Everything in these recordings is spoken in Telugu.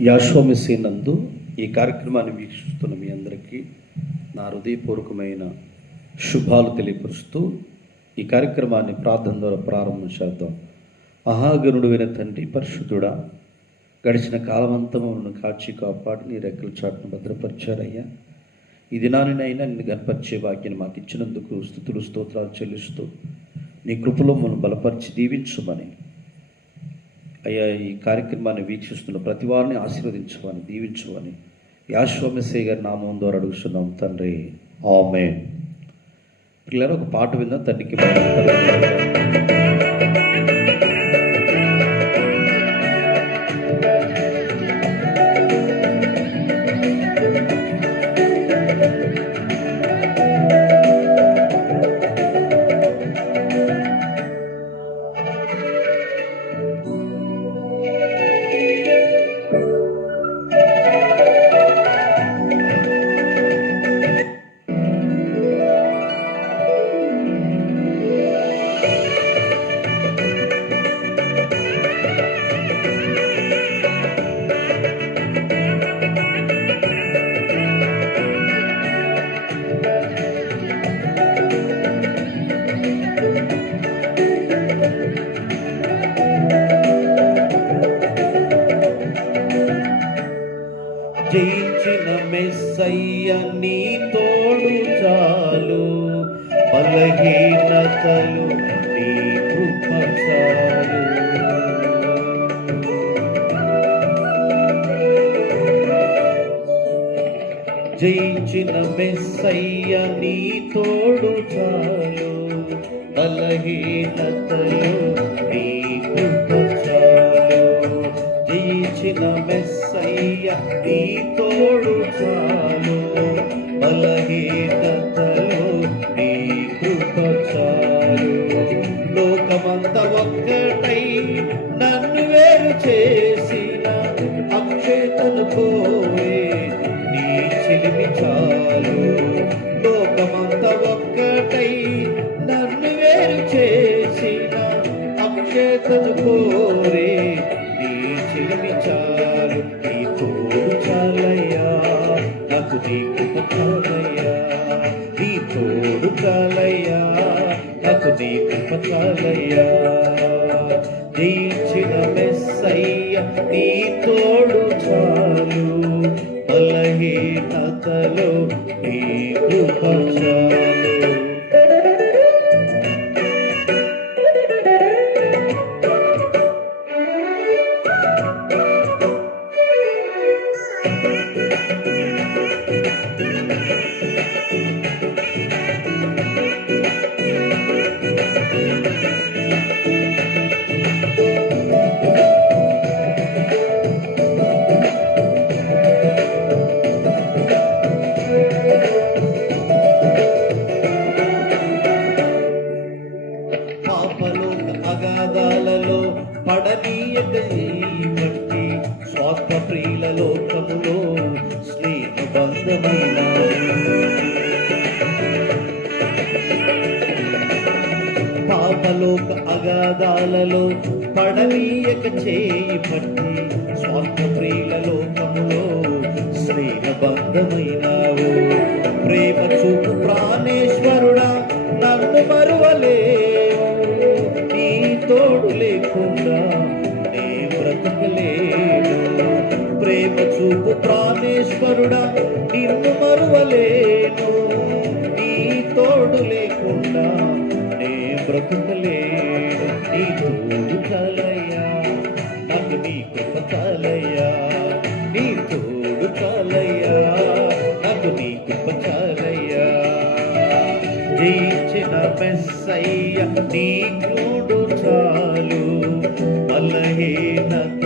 యాశోమిసి నందు ఈ కార్యక్రమాన్ని వీక్షిస్తున్న మీ అందరికీ నా హృదయపూర్వకమైన శుభాలు తెలియపరుస్తూ ఈ కార్యక్రమాన్ని ప్రార్థన ద్వారా ప్రారంభం చేద్దాం. మహాగరుడువైన తండ్రి పరిశుద్ధుడా గడిచిన కాలమంతా మమ్మల్ని కాచి కాపాడి నీ రెక్కల చాటును భద్రపరిచారయ్యా. ఈ దినానినైనా నిన్ను కనపరిచే వాక్యాన్ని మాకు ఇచ్చినందుకు స్థుతులు స్తోత్రాలు చెల్లిస్తూ నీ కృపలో మనం బలపరిచి దీవించమని అయ్యా ఈ కార్యక్రమాన్ని వీక్షిస్తున్న ప్రతి వారిని ఆశీర్వదించమని దీవించమని యాశ్వమసే గారి నామం ద్వారా అడుగుతున్నాం తండ్రి. ఆమె పిల్లలు ఒక పాట విందాం. తండ్రికి జయించిన మెస్సయ్య నీ తోడు చాలు. బలహీనతలు నీ కృప చాలు. జయించిన మెస్సయ్య నీ తోడు చాలు. బలహీనతలు చేసిన మెస్సయ్య నీ తోడు చాలు. బలహీనతలు నీ కృప చాలు. లోకమంత ఒక్కటై నన్ను వేరు చేసిన అక్షేతను పోయే నీ చెలిమి చాలు. పడనీయక ఈ స్వార్థ ప్రియుల లోకములో స్నేహ బంధమైన పాపలోక అగాధాలలో పడనీయక చేయి పట్టి బ్రతకలేను ప్రేమ చూపు ప్రాణేశ్వరుడా నిన్ను మరువలేను. నీ తోడు లేకుండా నే బ్రతకలేను. నీ తోడు చాలయ్యా నాకు నీ కృప చాలయ్యా. నీ తోడు చాలయ్యా నాకు నీ కృప చాలయ్యా. జయించిన మెస్సయ్య నీ కూడు చాలు. బలహీనతలు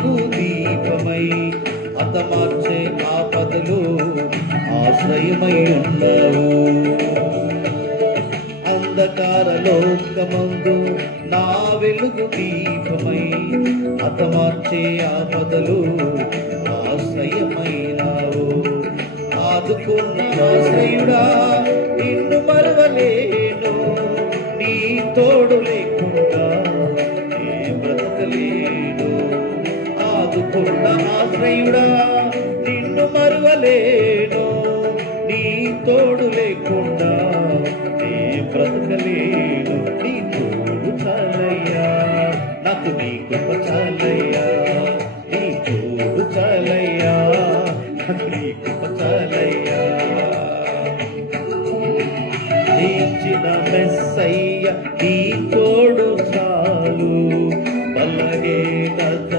వెలుగు దీపమై హతమార్చే ఆపదలు ఆశ్రయమై ఉన్నావు అంధకార లోకమందు నా వెలుగు దీపమై హతమార్చే ఆపదలు ఆశ్రయమైనావు ఆదుకున్న ఆశ్రయుడా నిన్ను మరవలేను నీ తోడు లేకుండా ఏ బ్రతకలేను ఆదుకున్న ఆశ్రయుడా నిన్ను మరువలేను. నీ తోడు లేకుండా నే బ్రతకలేను. నీ తోడు చాలయ్యా నాకు నీ కృప చాలయ్యా. నీ తోడు చాలయ్యా నాకు నీ కృప చాలయ్యా. ఇచ్చిన మెస్సయ్య నీ తోడు చాలు. బలహీనతలో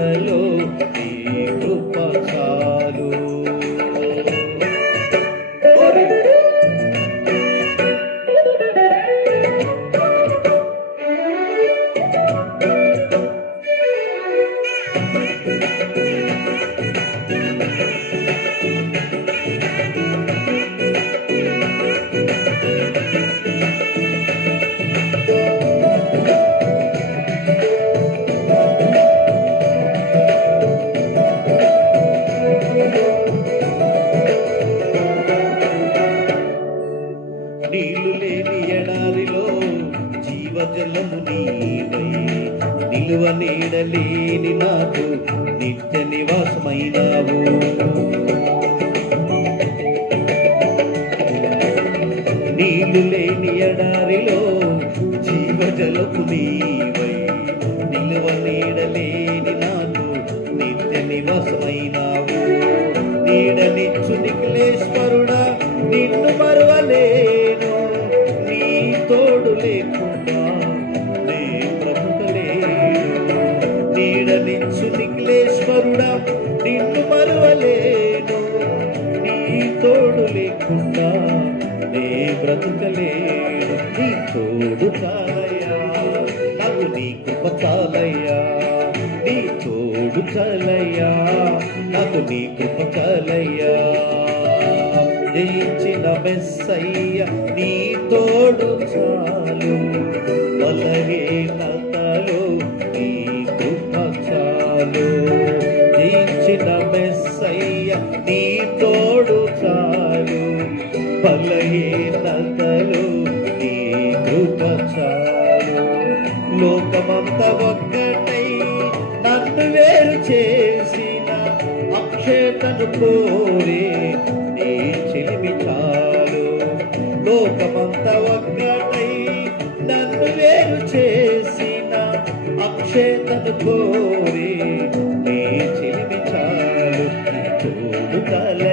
నిత్య నీడనిచ్చు నిఖిలేశ్వరుడా నిన్ను మరువలేను. నీ తోడు లేకుండా నే బ్రతకలేను. నీడనిచ్చు నిఖిలేశ్వరుడా నిన్ను మరువలేను. నీ తోడు లేకుండా నే బ్రతకలేను. నీ తోడు చాలయ్యా నాకు నీ కృప చాలయ్యా. తోడు కలయ్యా నాకు నీ కృప కలయ్యా. జయించిన మెస్సయ్య నీ తోడు చాలు. బలహీనతలో నీ కృప చాలు. జయించిన మెస్సయ్య నీ తోడు చాలు. బలహీనతలో నీ కృప చాలు. లోకమంత ఒక్కటై నన్ను వేరు చేసిన అక్షేతను కోరే నీ చెలిమి చాలు. లోకమంత ఒక్కటై నన్ను వేరు చేసిన అక్షేతను కోరే నీ చెలిమి చాలు. నీ తోడు చాలయ్యా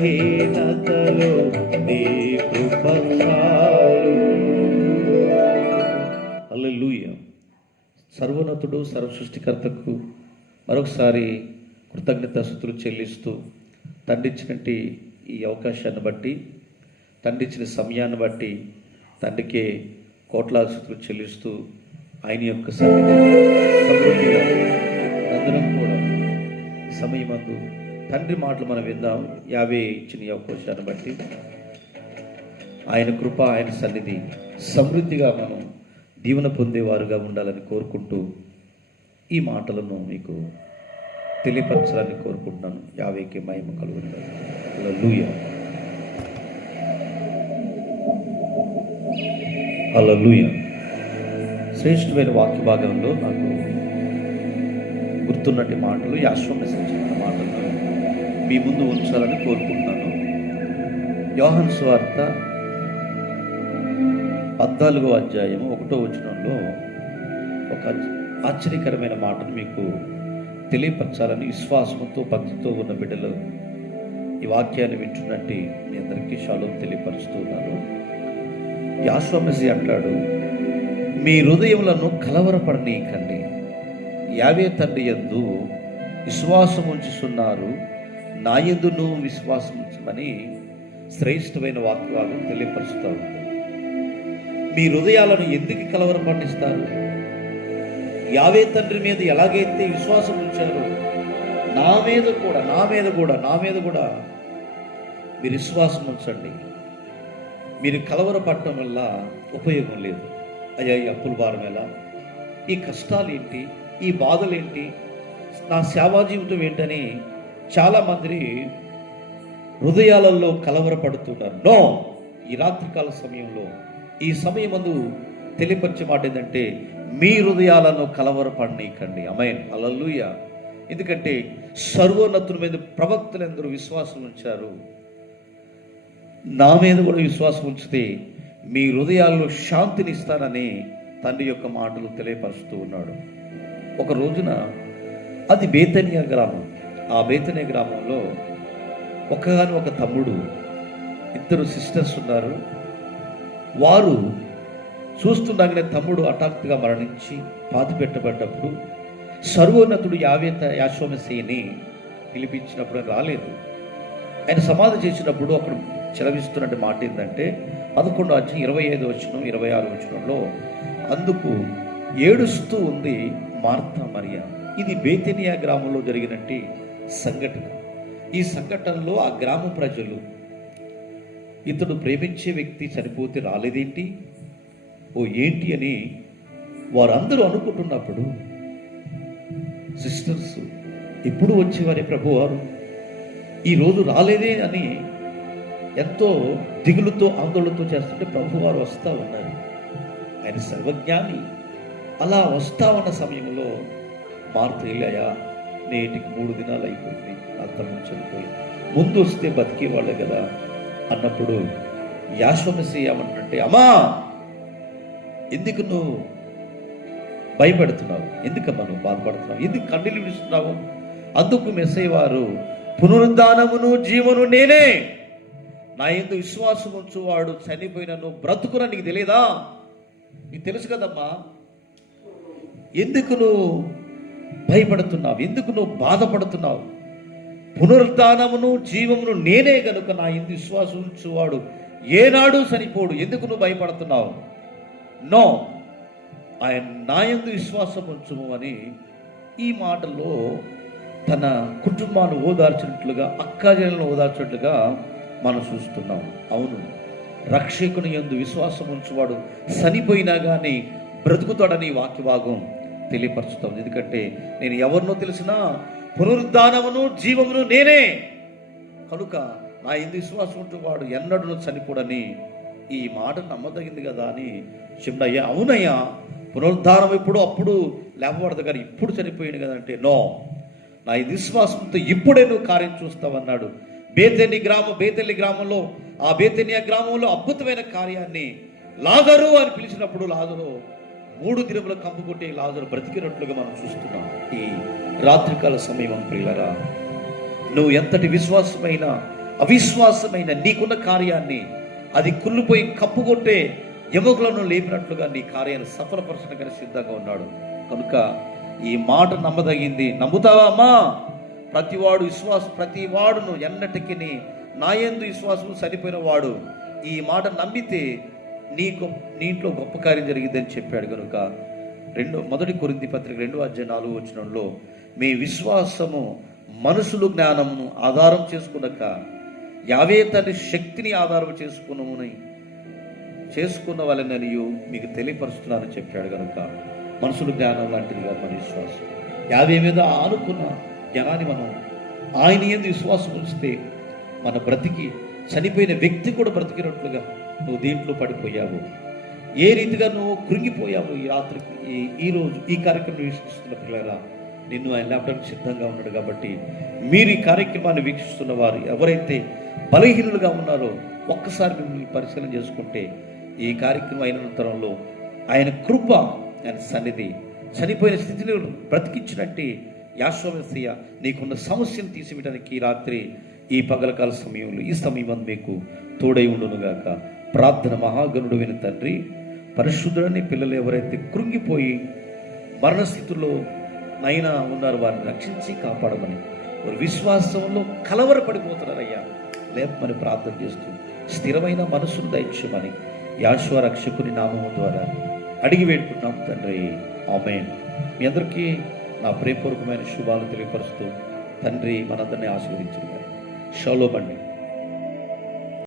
బలహీనతలో నీ కృప చాలు సర్వోన్నతుడు సర్వసృష్టికర్తకు మరొకసారి కృతజ్ఞతాస్తుతులు చెల్లిస్తూ తండ్రిచ్చినట్టు ఈ అవకాశాన్ని బట్టి తండ్రిచ్చిన సమయాన్ని బట్టి తండ్రికే కోట్లాది స్థుతులు చెల్లిస్తూ ఆయన యొక్క సమయం సమృద్ధిగా అందరం కూడా సమయమందు తండ్రి మాటలు మనం విందాం. యావే ఇచ్చిన అవకాశాన్ని బట్టి. ఆయన కృప ఆయన సన్నిధి సమృద్ధిగా మనం దీవెన పొందేవారుగా ఉండాలని కోరుకుంటూ ఈ మాటలను మీకు తెలియపరచాలని కోరుకుంటున్నాను. యావేకి మహిమ కలుగుతారు లూయ లూయ శ్రేష్టమైన వాక్య భాగంలో నాకు గుర్తున్నటి మాటలు యాశ్వమెసేజ్ మాటలు. మీ ముందు ఉంచాలని కోరుకుంటున్నాను యోహన్ స్వార్త పద్నాలుగో అధ్యాయం ఒకటో వచనంలో ఒక ఆశ్చర్యకరమైన మాటను మీకు తెలియపరచాలని విశ్వాసంతో భక్తితో ఉన్న బిడ్డలు ఈ వాక్యాన్ని వింటున్నట్టు మీ అందరికీ షాలో తెలియపరుస్తూ ఉన్నాను. యాశ్వమసి అంటాడు మీ హృదయములను కలవరపడనీకండి యావే తండ్రి యందు విశ్వాసం ఉంచుతున్నారు నా యందును విశ్వాసం ఉంచమని శ్రేష్టమైన వాక్యవాదం తెలియపరుస్తూ మీ హృదయాలను ఎందుకు కలవరపడిస్తారు యావే తండ్రి మీద ఎలాగైతే విశ్వాసం ఉంచారో నా మీద కూడా నా మీద కూడా నా మీద కూడా మీరు విశ్వాసం ఉంచండి. మీరు కలవరపడటం వల్ల ఉపయోగం లేదు. అయ్యా ఈ అప్పుల భారం ఎలా? ఈ కష్టాలు ఏంటి ఈ బాధలు ఏంటి నా సేవా జీవితం ఏంటని చాలామంది హృదయాలలో కలవరపడుతున్నారు. నో ఈ రాత్రికాల సమయంలో ఈ సమయమందు తెలియపరిచే మాట ఏంటంటే మీ హృదయాలను కలవరపడనీకండి అమైన్ అలల్లుయ ఎందుకంటే సర్వోన్నతుల మీద ప్రవక్తలు ఎందరూ విశ్వాసం ఉంచారు. నా మీద కూడా విశ్వాసం ఉంచితే మీ హృదయాల్లో శాంతిని ఇస్తానని తండ్రి యొక్క మాటలు తెలియపరుస్తూ ఉన్నాడు. ఒక రోజున అది బేతనియా గ్రామం. ఆ బేతనియా గ్రామంలో ఒకగాను ఒక తమ్ముడు ఇద్దరు సిస్టర్స్ ఉన్నారు. వారు చూస్తుండగానే తమ్ముడు హఠాత్తుగా మరణించి పాతి పెట్టబడ్డప్పుడు సర్వోన్నతుడు యావేత యాశ్వమసేని పిలిపించినప్పుడు రాలేదు. ఆయన సమాధి చేసినప్పుడు అక్కడ చెలవిస్తున్నట్టు మాట ఏంటంటే పదకొండు వచ్చి ఇరవై ఐదు వచ్చిన ఇరవై ఆరు వచ్చినంలో అందుకు ఏడుస్తూ ఉంది మార్తా మరియా. ఇది బేతెనియా గ్రామంలో జరిగినట్టు సంఘటన. ఈ సంఘటనలో ఆ గ్రామ ప్రజలు ఇతడు ప్రేమించే వ్యక్తి చనిపోతే రాలేదేంటి? ఓ ఏంటి అని వారందరూ అనుకుంటున్నప్పుడు సిస్టర్స్ ఎప్పుడు వచ్చేవారే ప్రభువారు? ఈరోజు రాలేదే అని ఎంతో దిగులుతో ఆందోళనతో చేస్తుంటే ప్రభువారు వస్తూ ఉన్నారు. ఆయన సర్వజ్ఞాని. అలా వస్తా ఉన్న సమయంలో మార్త వెళ్ళాయా నేటికి మూడు దినాలు అయిపోయింది అర్థం చనిపోయి. ముందు వస్తే బతికేవాళ్ళే కదా. అన్నప్పుడు యాశ్వమసి ఏమంటే అమ్మా ఎందుకు నువ్వు భయపెడుతున్నావు? ఎందుకమ్మా నువ్వు బాధపడుతున్నావు? ఎందుకు కన్నీళ్ళు విడుస్తున్నావు? అందుకు మెస్సయ్య పునరుద్ధానమును జీవను నేనే. నా ఎందు విశ్వాసం ఉంచువాడు చనిపోయినను బ్రతుకున నీకు తెలియదా నీకు తెలుసు కదమ్మా? ఎందుకు నువ్వు భయపడుతున్నావు ఎందుకు నువ్వు బాధపడుతున్నావు? పునరుద్ధానమును జీవమును నేనే గనుక నా ఎందు విశ్వాసం ఉంచువాడు ఏనాడు చనిపోడు ఎందుకు నువ్వు భయపడుతున్నావు? నో ఆయన నా ఎందు విశ్వాసం ఉంచుము అని ఈ మాటల్లో తన కుటుంబాన్ని ఓదార్చినట్లుగా అక్కాజలను ఓదార్చినట్లుగా మనం చూస్తున్నాం. అవును రక్షకుని ఎందు విశ్వాసం ఉంచువాడు చనిపోయినా కానీ బ్రతుకుతాడని వాక్య భాగం తెలియపరుచుతాం ఎందుకంటే నేను ఎవరినో తెలిసినా పునరుద్ధానమును జీవమును నేనే. కనుక నా ఎందు విశ్వాసం ఉంటువాడు ఎన్నడూ చనిపోడని ఈ మాట నమ్మదగింది కదా అని చెప్డయ్యా అవునయ్యా పునరుద్ధానం ఇప్పుడు అప్పుడు లేపబడదు కానీ ఇప్పుడు చనిపోయింది కదా అంటే నో. నా ఇది విశ్వాసంతో ఇప్పుడే నువ్వు కార్యం చూస్తావన్నాడు. బేతెని గ్రామం బేతెల్లి గ్రామంలో ఆ బేతెనియా గ్రామంలో అద్భుతమైన కార్యాన్ని లాజరు అని పిలిచినప్పుడు లాజరు మూడు దినముల కంపు కొట్టే లాజరు బ్రతికినట్లుగా మనం చూస్తున్నాం. ఈ రాత్రికాల సమయం ప్రియులరా నువ్వు ఎంతటి విశ్వాసమైన అవిశ్వాసమైన నీకున్న కార్యాన్ని అది కుళ్ళిపోయి కప్పుకొట్టే ఎముకలను లేపినట్లుగా నీ కార్యాన్ని సఫలపరచడానికి సిద్ధంగా ఉన్నాడు. కనుక ఈ మాట నమ్మదగింది. నమ్ముతావా అమ్మా? ప్రతివాడు విశ్వాసం ప్రతి వాడును ఎన్నటికి నా యందు విశ్వాసం చనిపోయిన వాడు ఈ మాట నమ్మితే నీకు నీ ఇంట్లో గొప్ప కార్యం జరిగిందని చెప్పాడు కనుక రెండు మొదటి కొరింది పత్రిక రెండు అధ్యాయ నాలుగు వచ్చినంలో మీ విశ్వాసము మనసులు జ్ఞానమును ఆధారం చేసుకునక యావే తన శక్తిని ఆధారం చేసుకున్నామని చేసుకున్న వాళ్ళని మీకు తెలియపరుస్తున్నానని చెప్పాడు కనుక మనసులు జ్ఞానం లాంటిది కాదు మన విశ్వాసం. యావే మీద ఆనుకున్న జ్ఞానాన్ని మనం ఆయన ఏంది విశ్వాసం ఉంచితే మన బ్రతికి చనిపోయిన వ్యక్తి కూడా బ్రతికినట్లుగా నువ్వు దీంట్లో పడిపోయావు. ఏ రీతిగా నువ్వు కృంగిపోయావు ఈ రాత్రికి ఈ ఈ రోజు ఈ కార్యక్రమం వీక్షిస్తున్న పిల్లరా? నిన్ను ఆయన లేపడానికి సిద్ధంగా ఉన్నాడు కాబట్టి మీరు ఈ కార్యక్రమాన్ని వీక్షిస్తున్న వారు ఎవరైతే బలహీనులుగా ఉన్నారో ఒక్కసారి మిమ్మల్ని పరిశీలన చేసుకుంటే ఈ కార్యక్రమం అయిన అయినంతరంలో ఆయన కృప ఆయన సన్నిధి చనిపోయిన స్థితిలో బ్రతికించినట్టే యాశ్వమస్య నీకున్న సమస్యను తీసివేయడానికి ఈ రాత్రి ఈ పగలకాల సమయంలో ఈ సమయం మీకు తోడై ఉండునుగాక. ప్రార్థన మహాగణుడు విని తండ్రి పరిశుద్ధులని పిల్లలు ఎవరైతే కృంగిపోయి మరణస్థితిలో నైనా ఉన్నారు వారిని రక్షించి కాపాడమని వారు విశ్వాసంలో కలవరపడిపోతున్నారయ్యా. లేపమని ప్రార్థన చేస్తూ స్థిరమైన మనసును దయచేయమని యాశ్వ రక్షకుని నామము ద్వారా అడిగి వేడుకుంటున్నాం తండ్రి. ఆమెన్. మీ అందరికీ నా ప్రేమపూర్వకమైన శుభాలు తెలియపరుస్తూ తండ్రి మనందరినీ ఆశీర్వదించింది সলবানে